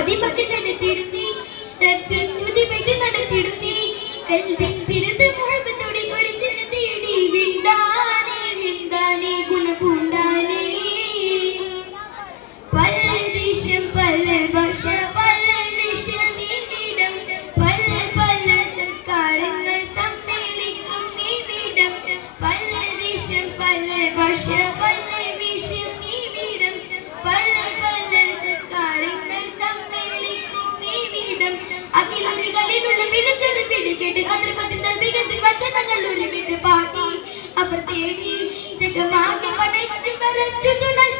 പതിമകൾ നടത്തിടുന്നേ റബ്ബിൻ ഉതിപെട്ട് നടത്തിടുന്നേ പിറന്ന് മുഴമ്പത്തോടെ കുരുതിന തേടി വിണ്ടാനേ വിണ്ടാനേ ഗുണപൂണ്ടാനേ. പല ദേശം പല ഭാഷ ഭാഷ പല വിഷമിവിടം വിളിച്ചത് പിടികെട്ട് അതിൽ വച്ച തങ്ങൾ ഒരു വീട് പാടി. അവർ തേടി ജഗമാകെ പടച്ചു വരച്ചു തുണച്ചു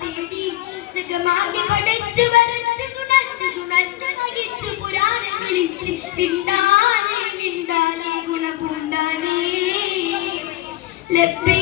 തേടി ജഗമാകെ പടച്ചു വരച്ചു തുണച്ചു തുണച്ചു നകിച്ചു പുരാണം വിളിച്ച് വിണ്ടാനേ വിണ്ടാനേ ഗുണപുണ്ടാനേ ലബ്ബൈക